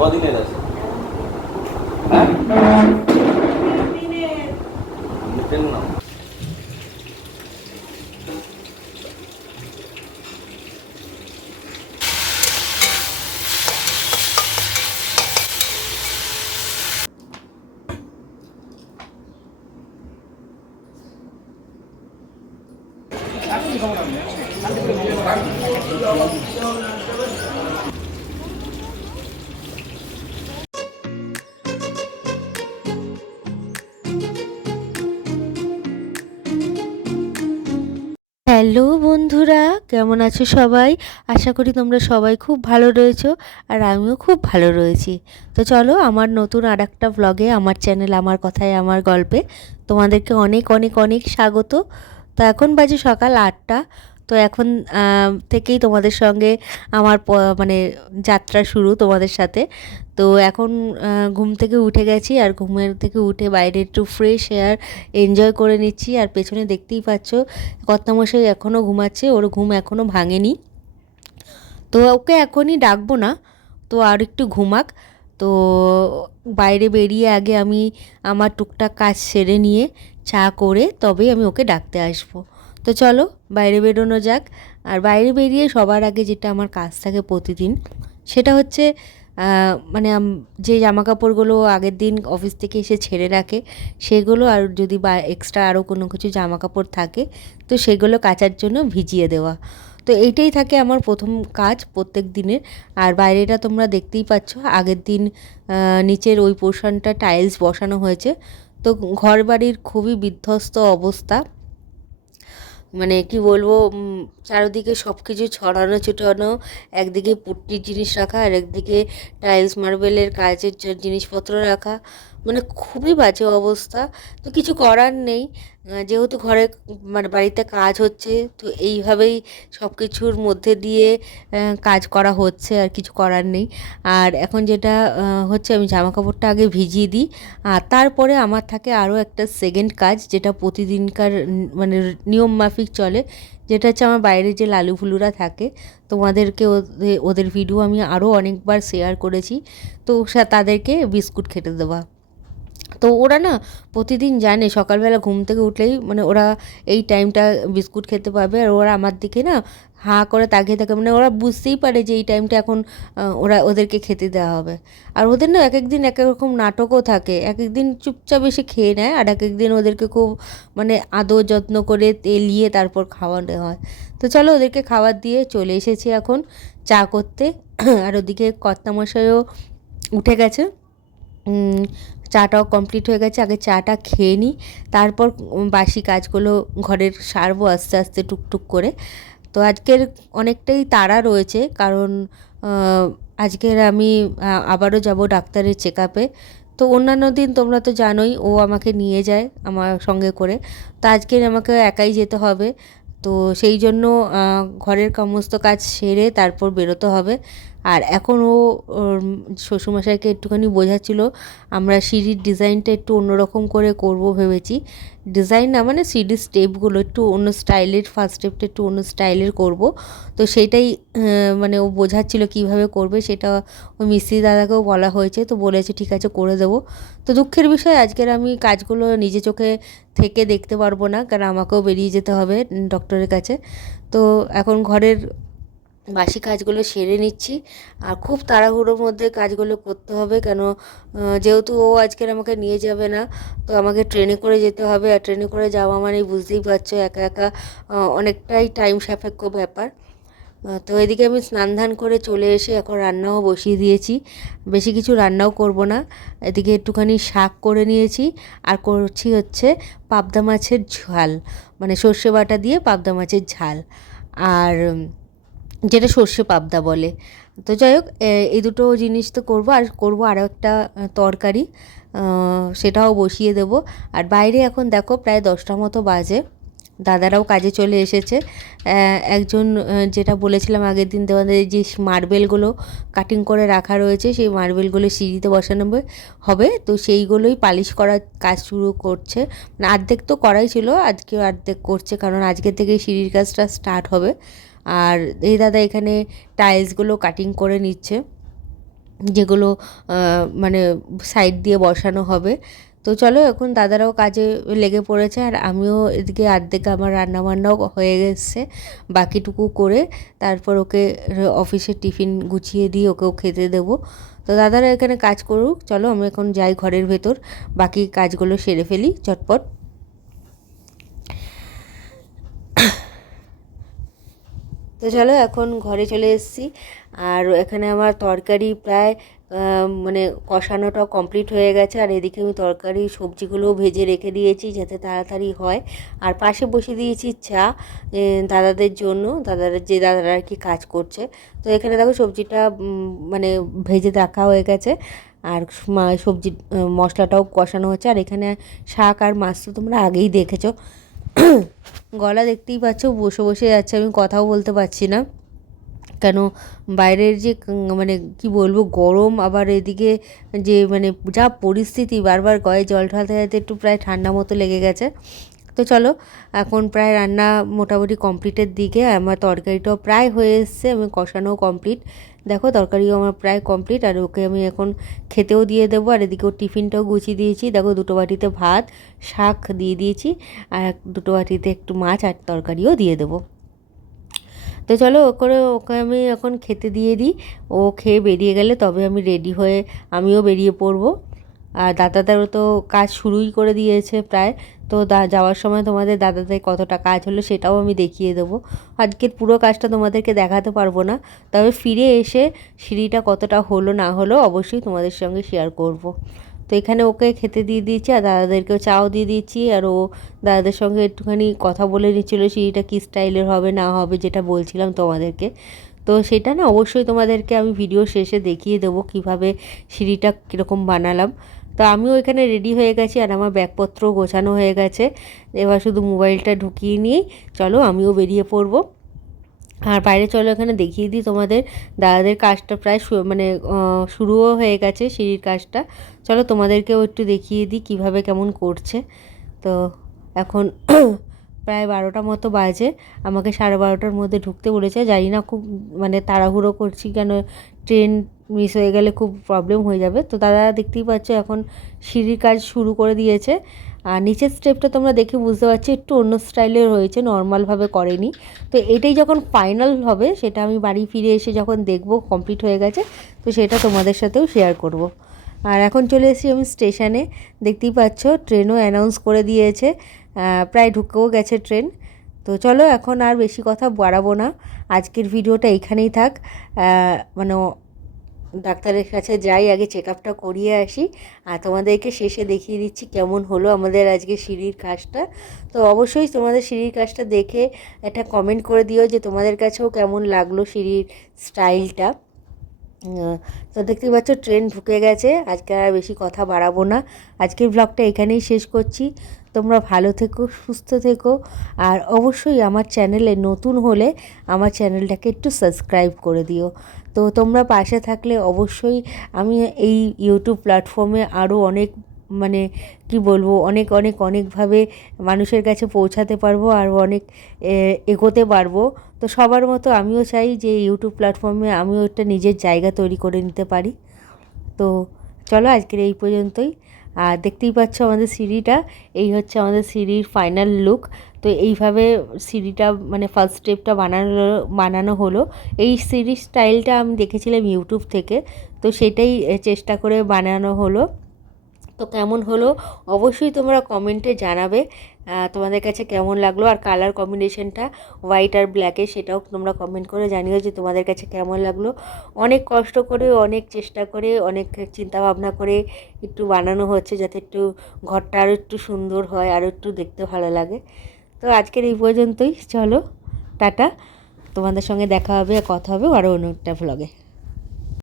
কদিনের আছে? হ্যাঁ, কেন না? হ্যালো বন্ধুরা, কেমন আছো সবাই? আশা করি তোমরা সবাই খুব ভালো রয়েছো, আর আমিও খুব ভালো রয়েছি। তো চলো আমার নতুন আর একটা ব্লগে, আমার চ্যানেল আমার কথায় আমার গল্পে তোমাদেরকে অনেক অনেক অনেক স্বাগত। তো এখন বাজে সকাল 8টা। তো এখন থেকেই তোমাদের সঙ্গে আমার মানে যাত্রা শুরু তোমাদের সাথে। তো এখন ঘুম থেকে উঠে গেছি, আর ঘুমের থেকে উঠে বাইরে একটু ফ্রেশ এয়ার এনজয় করে নিচ্ছি। আর পেছনে দেখতেই পাচ্ছ কর্তামশাই এখনও ঘুমাচ্ছে, ওর ঘুম এখনও ভাঙেনি। তো ওকে এখনই ডাকবো না, তো আর একটু ঘুমাক। তো বাইরে বেরিয়ে আগে আমি আমার টুকটাক কাজ সেরে নিয়ে চা করে তবেই আমি ওকে ডাকতে আসবো। তো চলো বাইরে বেরোনো যাক। আর বাইরে বেরিয়ে সবার আগে যেটা আমার কাজ থাকে প্রতিদিন, সেটা হচ্ছে মানে যে জামা কাপড়গুলো আগের দিন অফিস থেকে এসে ছেড়ে রাখে সেগুলো, আর যদি বা এক্সট্রা আরও কোনো কিছু জামা কাপড় থাকে তো সেগুলো কাচার জন্য ভিজিয়ে দেওয়া। তো এইটাই থাকে আমার প্রথম কাজ প্রত্যেক দিনের। আর বাইরেটা তোমরা দেখতেই পাচ্ছ, আগের দিন নিচের ওই পোর্শনটা টাইলস বসানো হয়েছে। তো ঘর বাড়ির খুবই বিধ্বস্ত অবস্থা, মানে কি বলবো, চারিদিকে সব কিছু ছড়ানো ছিটানো, একদিকে পুট্টির জিনিস রাখা আর একদিকে টাইলস মার্বেলের কাজের জিনিসপত্র রাখা, মানে খুবই বাজে অবস্থা। তো কিছু করার নেই, যেহেতু ঘরে মানে বাড়িতে কাজ হচ্ছে, তো এইভাবেই সব কিছুর মধ্যে দিয়ে কাজ করা হচ্ছে, আর কিছু করার নেই। আর এখন যেটা হচ্ছে, আমি জামা কাপড়টা আগে ভিজিয়ে দিই, আর তারপরে আমার থাকে আরও একটা সেকেন্ড কাজ, যেটা প্রতিদিনকার মানে নিয়ম মাফিক চলে, যেটা হচ্ছে আমার বাইরে যে লালু ফুলুরা থাকে, তোমাদেরকে ওদের ভিডিও আমি আরও অনেকবার শেয়ার করেছি। তো তাদেরকে বিস্কুট খেতে দেওয়া। তো ওরা না প্রতিদিন জানে সকালবেলা ঘুম থেকে উঠলেই মানে ওরা এই টাইমটা বিস্কুট খেতে পাবে, আর ওরা আমার দিকে না হাঁ করে তাকিয়ে থাকে, মানে ওরা বুঝতেই পারে যে এই টাইমটা এখন ওরা ওদেরকে খেতে দেওয়া হবে। আর ওদের না এক এক দিন এক এক রকম নাটকও থাকে, এক এক দিন চুপচাপ এসে খেয়ে নেয়, আর এক এক দিন ওদেরকে খুব মানে আদর যত্ন করে তেলিয়ে তারপর খাওয়ানো হয়। তো চলো ওদেরকে খাবার দিয়ে চলে এসেছি এখন চা করতে। আর ওদিকে কর্তামশাইও উঠে গেছে, চাটাও কমপ্লিট হয়ে গেছে। আগে চাটা খেয়ে নিই, তারপর বাসি কাজগুলো ঘরের সারবো আস্তে আস্তে টুকটুক করে। তো আজকের অনেকটাই তাড়া রয়েছে, কারণ আজকের আমি আবারও যাব ডাক্তারের চেক আপে। তো অন্যান্য দিন তোমরা তো জানোই ও আমাকে নিয়ে যায় আমার সঙ্গে করে, তো আজকের আমাকে একাই যেতে হবে। তো সেই জন্য ঘরের সমস্ত কাজ সেরে তারপর বেরোতে হবে। আর এখন ও ওর শ্বশুরমশাইকে একটুখানি বোঝাচ্ছিল, আমরা সিঁড়ির ডিজাইনটা একটু অন্যরকম করে করব ভেবেছি। ডিজাইন না মানে সিঁড়ির স্টেপগুলো একটু অন্য স্টাইলের, ফার্স্ট স্টেপটা একটু অন্য স্টাইলের করব। তো সেইটাই মানে ও বোঝাচ্ছিল কীভাবে করবে, সেটা ওই মিস্ত্রি দাদাকেও বলা হয়েছে, তো বলেছে ঠিক আছে করে দেবো। তো দুঃখের বিষয় আজকের আমি কাজগুলো নিজে চোখে থেকে দেখতে পারবো না, কারণ আমাকেও বেরিয়ে যেতে হবে ডক্টরের কাছে। তো এখন ঘরের বাসি কাজগুলো সেরে নিচ্ছি, আর খুব তাড়াহুড়োর মধ্যে কাজগুলো করতে হবে, কেন যেহেতু ও আজকের আমাকে নিয়ে যাবে না, তো আমাকে ট্রেনে করে যেতে হবে। আর ট্রেনে করে যাওয়া মানে বুঝতেই পারছো একা একা অনেকটাই টাইম সাপেক্ষ ব্যাপার। তো এদিকে আমি স্নান ধান করে চলে এসে এখন রান্নাও বসিয়ে দিয়েছি। বেশি কিছু রান্নাও করব না, এদিকে একটুখানি শাক করে নিয়েছি, আর করছি হচ্ছে পাবদা মাছের ঝাল, মানে সর্ষে বাটা দিয়ে পাবদা মাছের ঝাল, আর যেটা সর্ষে পাবদা বলে। তো যাই হোক, এই দুটো জিনিস তো করবো, আর করবো আরও একটা তরকারি, সেটাও বসিয়ে দেব। আর বাইরে এখন দেখো প্রায় 10টা মতো বাজে, দাদারাও কাজে চলে এসেছে। একজন যেটা বলেছিলাম আগের দিন তোমাদের, যে মার্বেলগুলো কাটিং করে রাখা রয়েছে, সেই মার্বেলগুলো সিঁড়িতে বসানো হবে, তো সেইগুলোই পালিশ করার কাজ শুরু করছে। মানে অর্ধেক তো করাই ছিল, আজকেও অর্ধেক করছে, কারণ আজকে থেকে সিঁড়ির কাজটা স্টার্ট হবে। আর এই দাদা এখানে টাইলসগুলো কাটিং করে নিচ্ছে। যেগুলো মানে সাইড দিয়ে বসানো হবে। তো চলো এখন দাদারাও কাজে লেগে পড়েছে, আর আমিও এদিকে অর্ধেক আমার রান্নাবান্নাও হয়ে গেছে, বাকিটুকু করে তারপর ওকে অফিসের টিফিন গুছিয়ে দিয়ে ওকেও খেতে দেবো। তো দাদারা এখানে কাজ করুক, চলো আমি এখন যাই ঘরের ভেতর, বাকি কাজগুলো সেরে ফেলি চটপট। তো চলো এখন ঘরে চলে এসেছি, আর এখানে আমার তরকারি প্রায় মানে কষানোটাও কমপ্লিট হয়ে গেছে, আর এদিকে আমি তরকারি সবজিগুলোও ভেজে রেখে দিয়েছি যাতে তাড়াতাড়ি হয়। আর পাশে বসে দিয়েছি চা দাদাদের জন্য, দাদারা আর কি কাজ করছে। তো এখানে দেখো সবজিটা মানে ভেজে রাখা হয়ে গেছে, আর সবজি মশলাটাও কষানো হচ্ছে। আর এখানে শাক আর মাছ তো তোমরা আগেই দেখেছো। গলা দেখতেই পাচ্ছ বসে বসে যাচ্ছে, আমি কথাও বলতে পারছি না, কেন বাইরের যে মানে কি বলবো গরম, আবার এদিকে যে মানে যা পরিস্থিতি, বারবার গায়ে জল ঢালতে ঢালতে একটু প্রায় ঠান্ডা মতো লেগে গেছে। তো চলো এখন প্রায় রান্না মোটামুটি কমপ্লিটের দিকে, আমার তরকারিটাও প্রায় হয়ে এসছে, আমি কষানোও কমপ্লিট। দেখো তরকারিও আমার প্রায় কমপ্লিট, আর ওকে আমি এখন খেতেও দিয়ে দেবো। আর এদিকে ওর টিফিনটাও গুছিয়ে দিয়েছি, দেখো দুটো বাটিতে ভাত শাক দিয়ে দিয়েছি, আর দুটো বাটিতে একটু মাছ আর তরকারিও দিয়ে দেবো। তো চলো ওকে আমি এখন খেতে দিয়ে দিই, ও খেয়ে বেরিয়ে গেলে তবে আমি রেডি হয়ে আমিও বেরিয়ে পড়বো। আর দাদাদেরও তো কাজ শুরুই করে দিয়েছে প্রায়। তো যাওয়ার সময় তোমাদের দাদাদের কতটা কাজ হলো সেটাও আমি দেখিয়ে দেবো। আজকের পুরো কাজটা তোমাদেরকে দেখাতে পারবো না, তবে ফিরে এসে সিঁড়িটা কতটা হলো না হলো অবশ্যই তোমাদের সঙ্গে শেয়ার করব। তো এখানে ওকে খেতে দিয়ে দিয়েছি, আর দাদাদেরকেও চাও দিয়ে দিয়েছি, আর ও দাদাদের সঙ্গে একটুখানি কথা বলে নিচ্ছিল সিঁড়িটা কী স্টাইলের হবে না হবে, যেটা বলছিলাম তোমাদেরকে। তো সেটা না অবশ্যই তোমাদেরকে আমি ভিডিও শেষে দেখিয়ে দেবো কীভাবে সিঁড়িটা কীরকম বানালাম। তো আমিও এখানে রেডি হয়ে গেছি, আর আমার ব্যাগপত্র গোছানো হয়ে গেছে, এবার শুধু মোবাইলটা ঢুকিয়ে নিয়েই চলো আমিও বেরিয়ে পড়বো। আর বাইরে চলো এখানে দেখিয়ে দিই তোমাদের, দাদাদের কাজটা প্রায় মানে শুরুও হয়ে গেছে সিঁড়ির কাজটা। চলো তোমাদেরকেও একটু দেখিয়ে দিই কীভাবে কেমন করছে। তো এখন প্রায় 12টা মতো বাজে, আমাকে 12:30টার মধ্যে ঢুকতে বলেছে। জানি না খুব মানে তাড়াহুড়ো করছি কেন, ট্রেন মিস হয়ে গেলে খুব প্রবলেম হয়ে যাবে। তো দাদা দেখতেই পাচ্ছ এখন সিঁড়ির কাজ শুরু করে দিয়েছে, আর নিচের স্টেপটা তোমরা দেখে বুঝতে পারছি একটু অন্য স্টাইলের হয়েছে, নর্মালভাবে করেনি। তো এটাই যখন ফাইনাল হবে সেটা আমি বাড়ি ফিরে এসে যখন দেখব কমপ্লিট হয়ে গেছে, তো সেটা তোমাদের সাথেও শেয়ার করব। আর এখন চলে এসেছি আমি স্টেশনে, দেখতেই পাচ্ছ ট্রেনও অ্যানাউন্স করে দিয়েছে, প্রায় ঢুকেও গেছে ট্রেন। তো চলো এখন আর বেশি কথা বাড়াবো না, আজকের ভিডিওটা এইখানেই থাক। মানে ডাক্তারের কাছে যাই, আগে চেক আপটা করিয়ে আসি, আর তোমাদেরকে শেষে দেখিয়ে দিচ্ছি কেমন হলো আমাদের আজকে সিঁড়ির কাজটা। তো অবশ্যই তোমাদের সিঁড়ির কাজটা দেখে একটা কমেন্ট করে দিও যে তোমাদের কাছেও কেমন লাগলো সিঁড়ির স্টাইলটা। তো দেখতে পাচ্ছ ট্রেন ঢুকে গেছে, আজকে আর বেশি কথা বাড়াবো না, আজকের ব্লগটা এখানেই শেষ করছি। তোমরা ভালো থেকো, সুস্থ থেকো, আর অবশ্যই আমার চ্যানেলে নতুন হলে আমার চ্যানেলটাকে একটু সাবস্ক্রাইব করে দিও। তো তোমরা পাশে থাকলে অবশ্যই আমি এই ইউটিউব প্ল্যাটফর্মে আরও অনেক মানে কি বলবো অনেক অনেক অনেকভাবে মানুষের কাছে পৌঁছাতে পারবো, আর অনেক এগোতে পারবো। তো সবার মতো আমিও চাই যে ইউটিউব প্ল্যাটফর্মে আমিও একটা নিজের জায়গা তৈরি করে নিতে পারি। তো চলো আজকের এই পর্যন্তই। আর দেখতেই পাচ্ছ আমাদের সিঁড়িটা, এই হচ্ছে আমাদের সিঁড়ির ফাইনাল লুক। তো এইভাবে সিঁড়িটা মানে ফার্স্ট স্টেপটা বানানো হলো। এই সিঁড়ির স্টাইলটা আমি দেখেছিলাম ইউটিউব থেকে, তো সেটাই চেষ্টা করে বানানো হলো। তো কেমন হলো অবশ্যই তোমরা কমেন্টে জানাবে, তোমাদের কাছে কেমন লাগলো। আর কালার কম্বিনেশনটা হোয়াইট আর ব্ল্যাকে, সেটাও তোমরা কমেন্ট করে জানিও যে তোমাদের কাছে কেমন লাগলো। অনেক কষ্ট করে, অনেক চেষ্টা করে, অনেক চিন্তা ভাবনা করে একটু বানানো হচ্ছে যাতে একটু ঘরটা আরও একটু সুন্দর হয়, আরও একটু দেখতে ভালো লাগে। তো আজকের এই পর্যন্তই, চলো টাটা, তোমাদের সঙ্গে দেখা হবে, কথা হবে আরও অন্য একটা ভ্লগে।